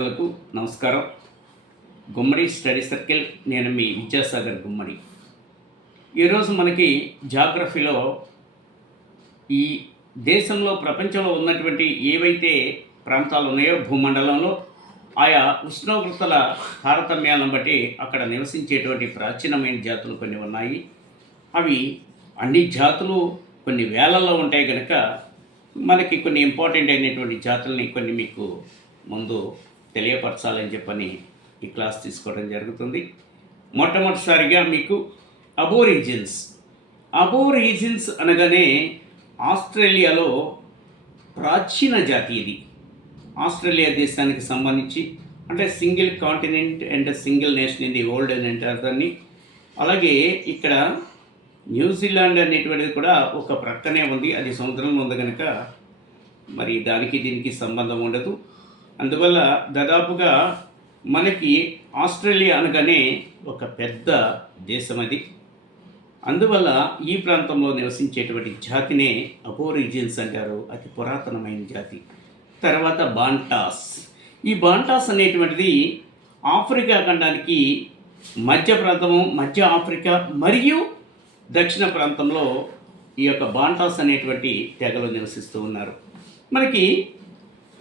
లకు నమస్కారం. గుమ్మడి study circle నేను మీ విద్యాసాగర్ గుమ్మడి. ఈరోజు మనకి జాగ్రఫీలో ఈ దేశంలో ప్రపంచంలో ఉన్నటువంటి ఏవైతే ప్రాంతాలు ఉన్నాయో భూమండలంలో ఆయా ఉష్ణోగ్రతల తారతమ్యాలను బట్టి అక్కడ నివసించేటువంటి ప్రాచీనమైన జాతులు కొన్ని ఉన్నాయి. అవి అన్ని జాతులు కొన్ని వేలల్లో ఉంటాయి కనుక మనకి కొన్ని ఇంపార్టెంట్ అయినటువంటి జాతుల్ని కొన్ని మీకు ముందు తెలియపరచాలని చెప్పని ఈ క్లాస్ తీసుకోవడం జరుగుతుంది. మొట్టమొదటిసారిగా మీకు అబోరిజిన్స్ అబోరిజిన్స్ అనగానే ఆస్ట్రేలియాలో ప్రాచీన జాతి ఇది. ఆస్ట్రేలియా దేశానికి సంబంధించి అంటే single continent and single nation in the world అని అంటారు దాన్ని. అలాగే ఇక్కడ న్యూజిలాండ్ అనేటువంటిది కూడా ఒక ప్రక్కనే ఉంది. అది సముద్రంలో ఉంది కనుక మరి దానికి దీనికి సంబంధం ఉండదు. అందువల్ల దాదాపుగా మనకి ఆస్ట్రేలియా అనగానే ఒక పెద్ద దేశం అది. అందువల్ల ఈ ప్రాంతంలో నివసించేటువంటి జాతినే అపోరిజిన్స్ అంటారు. అతి పురాతనమైన జాతి. తర్వాత బాంటాస్. ఈ బాంటాస్ అనేటువంటిది ఆఫ్రికా ఖండానికి మధ్య ప్రాంతము మధ్య ఆఫ్రికా మరియు దక్షిణ ప్రాంతంలో ఈ యొక్క బాంటాస్ అనేటువంటి తెగలు నివసిస్తూ ఉన్నారు. మనకి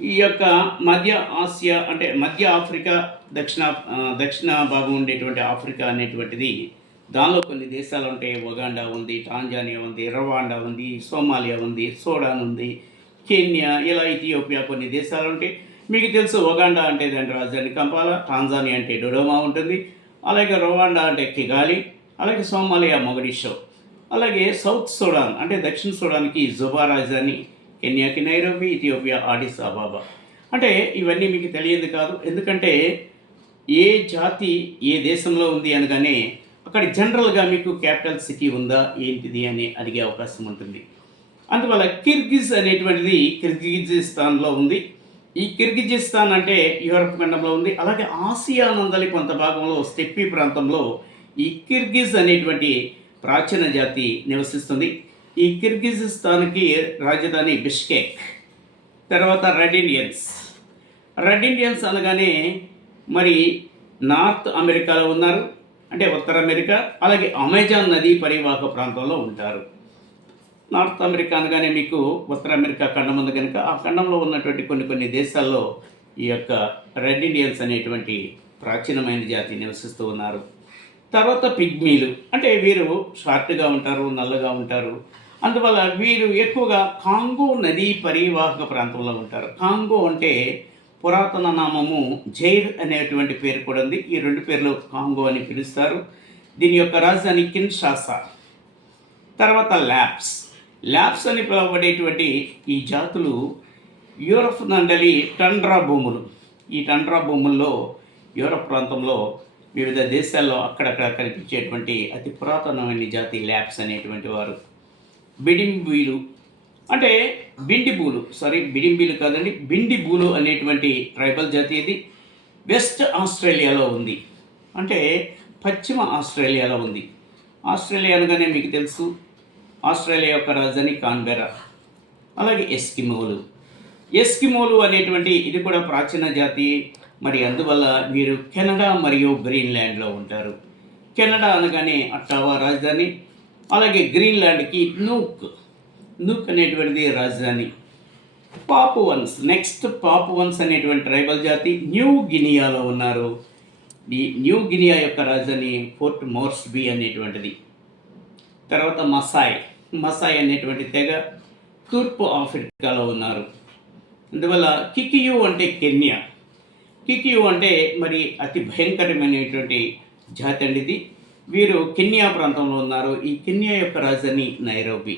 ఈ యొక్క మధ్య ఆసియా అంటే మధ్య ఆఫ్రికా దక్షిణ దక్షిణ భాగం ఉండేటువంటి ఆఫ్రికా అనేటువంటిది. దానిలో కొన్ని దేశాలు ఉంటాయి. ఒగాండా ఉంది టాంజానియా ఉంది రవాండా ఉంది సోమాలియా ఉంది సోడాన్ ఉంది కెన్యా ఇలా ఇథియోపియా కొన్ని దేశాలు ఉంటాయి. మీకు తెలుసు ఒగాండా అంటే దాని రాజధాని కంపాల టాంజానియా అంటే డొడోమా ఉంటుంది అలాగే రవాండా అంటే కిగాలి అలాగే సోమాలియా మొగడిషో అలాగే సౌత్ సోడాన్ అంటే దక్షిణ సోడాన్కి జుబా రాజధాని. కెన్యాకి నైరోబి ఇథియోపియా ఆడిస్ అబాబా. అంటే ఇవన్నీ మీకు తెలియదు కాదు. ఎందుకంటే ఏ జాతి ఏ దేశంలో ఉంది అనగానే అక్కడ జనరల్గా మీకు క్యాపిటల్ సిటీ ఉందా ఏంటిది అని అడిగే అవకాశం ఉంటుంది. అందువల్ల కిర్గిజ్ అనేటువంటిది కిర్గిజిస్తాన్లో ఉంది. ఈ కిర్గిజిస్తాన్ అంటే యూరప్ ఖండంలో ఉంది. అలాగే ఆసియా నందలి కొంత భాగంలో స్టెప్పీ ప్రాంతంలో ఈ కిర్గిజ్ అనేటువంటి ప్రాచీన జాతి నివసిస్తుంది. ఈ కిర్గిజిస్తాన్కి రాజధాని బిష్కేక్ తర్వాత రెడ్ ఇండియన్స్. రెడ్ ఇండియన్స్ అనగానే మరి నార్త్ అమెరికాలో ఉన్నారు అంటే ఉత్తర అమెరికా అలాగే అమెజాన్ నదీ పరివాహక ప్రాంతంలో ఉంటారు. నార్త్ అమెరికా అనగానే మీకు ఉత్తర అమెరికా ఖండం ఉంది కనుక ఆ ఖండంలో ఉన్నటువంటి కొన్ని కొన్ని దేశాల్లో ఈ యొక్క రెడ్ ఇండియన్స్ అనేటువంటి ప్రాచీనమైన జాతి నివసిస్తూ ఉన్నారు. తర్వాత పిగ్మీలు అంటే వీరు షార్ట్గా ఉంటారు నల్లగా ఉంటారు. అందువల్ల వీరు ఎక్కువగా కాంగో నదీ పరివాహక ప్రాంతంలో ఉంటారు. కాంగో అంటే పురాతన నామము జైర్ అనేటువంటి పేరు కూడా ఉంది. ఈ రెండు పేర్లు కాంగో అని పిలుస్తారు. దీని యొక్క రాజధాని కిన్షాసా. తర్వాత ల్యాబ్స్ ల్యాబ్స్ అని పిలువబడేటువంటి ఈ జాతులు యూరప్ నండలి టండ్రా భూములు. ఈ టండ్రా భూముల్లో యూరప్ ప్రాంతంలో వివిధ దేశాల్లో అక్కడక్కడ కనిపించేటువంటి అతి పురాతనమైన జాతి ల్యాబ్స్ అనేటువంటి వారు. బిడింబీలు. అంటే బిండిబూలు. సారీ బిడింబీలు కాదండి బిండిబూలు అనేటువంటి ట్రైబల్ జాతి ఇది. వెస్ట్ ఆస్ట్రేలియాలో ఉంది. అంటే పశ్చిమ ఆస్ట్రేలియాలో ఉంది. ఆస్ట్రేలియా అనగానే మీకు తెలుసు. ఆస్ట్రేలియా యొక్క రాజధాని కాన్బెరా. అలాగే ఎస్కిమోలు. ఎస్కిమోలు అనేటువంటి ఇది కూడా ప్రాచీన జాతి. మరి అందువల్ల వీరు కెనడా మరియు గ్రీన్లాండ్లో ఉంటారు. కెనడా అనగానే అట్టావా రాజధాని. అలాగే గ్రీన్లాండ్కి నూక్ నూక్ అనేటువంటిది రాజధాని. పాపువన్స్ నెక్స్ట్ పాపువన్స్ అనేటువంటి ట్రైబల్ జాతి న్యూ గినియాలో ఉన్నారు. ఈ న్యూ గినియా యొక్క రాజధాని ఫోర్ట్ మోర్స్బీ అనేటువంటిది. తర్వాత మసాయ్ మసాయ్ అనేటువంటి తెగ తూర్పు ఆఫ్రికాలో ఉన్నారు. అందువల్ల కికియు అంటే కెన్యా. కికియు అంటే మరి అతి భయంకరమైనటువంటి జాతి అండి ఇది. వీరు కెన్యా ప్రాంతంలో ఉన్నారు. ఈ కెన్యా యొక్క రాజధాని నైరోబి.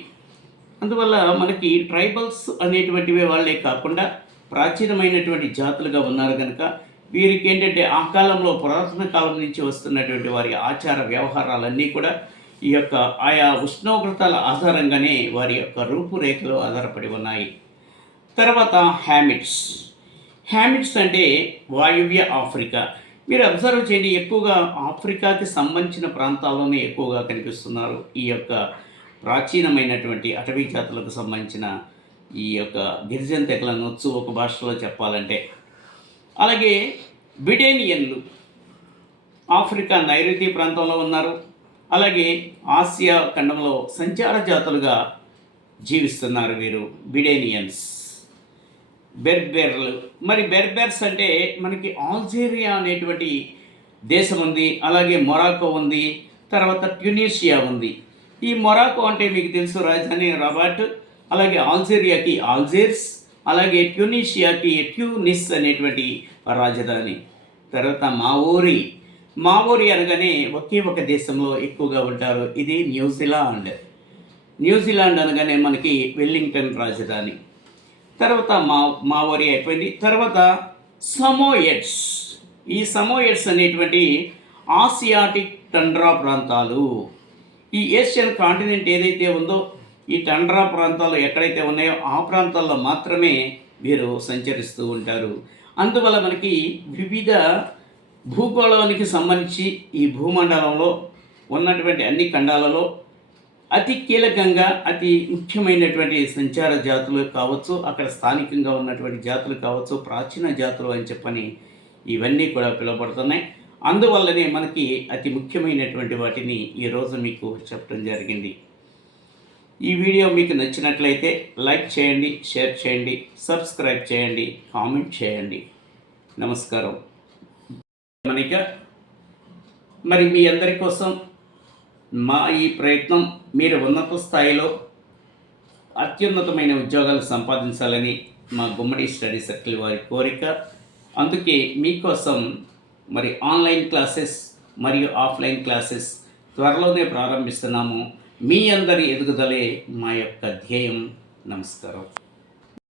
అందువల్ల మనకి ట్రైబల్స్ అనేటువంటివి వాళ్ళే కాకుండా ప్రాచీనమైనటువంటి జాతులుగా ఉన్నారు కనుక వీరికి ఏంటంటే ఆ కాలంలో పురాతన కాలం నుంచి వస్తున్నటువంటి వారి ఆచార వ్యవహారాలన్నీ కూడా ఈ యొక్క ఆయా ఉష్ణోగ్రతల ఆధారంగానే వారి యొక్క రూపురేఖలు ఆధారపడి ఉన్నాయి. తర్వాత హ్యామిట్స్. హ్యామిట్స్ అంటే వాయువ్య ఆఫ్రికా. మీరు అబ్జర్వ్ చేయండి ఎక్కువగా ఆఫ్రికాకి సంబంధించిన ప్రాంతాల్లోనే ఎక్కువగా కనిపిస్తున్నారు. ఈ యొక్క ప్రాచీనమైనటువంటి అటవీ జాతులకు సంబంధించిన ఈ యొక్క గిరిజన తెగల ఒక భాషలో చెప్పాలంటే. అలాగే బిడేనియన్లు ఆఫ్రికా నైరుతి ప్రాంతంలో ఉన్నారు. అలాగే ఆసియా ఖండంలో సంచార జాతులుగా జీవిస్తున్నారు వీరు బిడేనియన్స్. బెర్బెర్లు. మరి బెర్బెర్స్ అంటే మనకి ఆల్జేరియా అనేటువంటి దేశం ఉంది అలాగే మొరాకో ఉంది తర్వాత ట్యునీషియా ఉంది. ఈ మొరాకో అంటే మీకు తెలుసు రాజధాని రబాట్ అలాగే ఆల్జేరియాకి ఆల్జేర్స్ అలాగే ట్యునీషియాకి ట్యూనిస్ అనేటువంటి రాజధాని. తర్వాత మావోరి. మావోరి అనగానే ఒకే ఒక దేశంలో ఎక్కువగా ఉంటారు ఇది న్యూజిలాండ్. న్యూజిలాండ్ అనగానే మనకి వెల్లింగ్టన్ రాజధాని. తర్వాత మా మావోరి అయిపోయింది. తర్వాత సమోయట్స్ ఈ సమోయట్స్ అనేటువంటి ఆసియాటిక్ టండ్రా ప్రాంతాలు. ఈ ఏషియన్ కాంటినెంట్ ఏదైతే ఉందో ఈ టండ్రా ప్రాంతాలు ఎక్కడైతే ఉన్నాయో ఆ ప్రాంతాల్లో మాత్రమే వీరు సంచరిస్తూ ఉంటారు. అందువల్ల మనకి వివిధ భూగోళానికి సంబంధించి ఈ భూమండలంలో ఉన్నటువంటి అన్ని ఖండాలలో అతి కీలకంగా అతి ముఖ్యమైనటువంటి సంచార జాతులు కావచ్చు అక్కడ స్థానికంగా ఉన్నటువంటి జాతులు కావచ్చు ప్రాచీన జాతులు అని చెప్పని ఇవన్నీ కూడా పిలువబడుతున్నాయి. అందువల్లనే మనకి అతి ముఖ్యమైనటువంటి వాటిని ఈరోజు మీకు చెప్పడం జరిగింది. ఈ వీడియో మీకు నచ్చినట్లయితే లైక్ చేయండి షేర్ చేయండి సబ్స్క్రైబ్ చేయండి కామెంట్ చేయండి. నమస్కారం. మనిక మరి మీ అందరి కోసం మా ఈ ప్రయత్నం మీరు ఉన్నత స్థాయిలో అత్యున్నతమైన ఉద్యోగాలు సంపాదించాలని మా గుమ్మడి స్టడీ సర్కిల్ వారి కోరిక. అందుకే మీకోసం మరి ఆన్లైన్ క్లాసెస్ మరియు ఆఫ్లైన్ క్లాసెస్ త్వరలోనే ప్రారంభిస్తున్నాము. మీ అందరి ఎదుగుదలే మా యొక్క ధ్యేయం. నమస్కారం.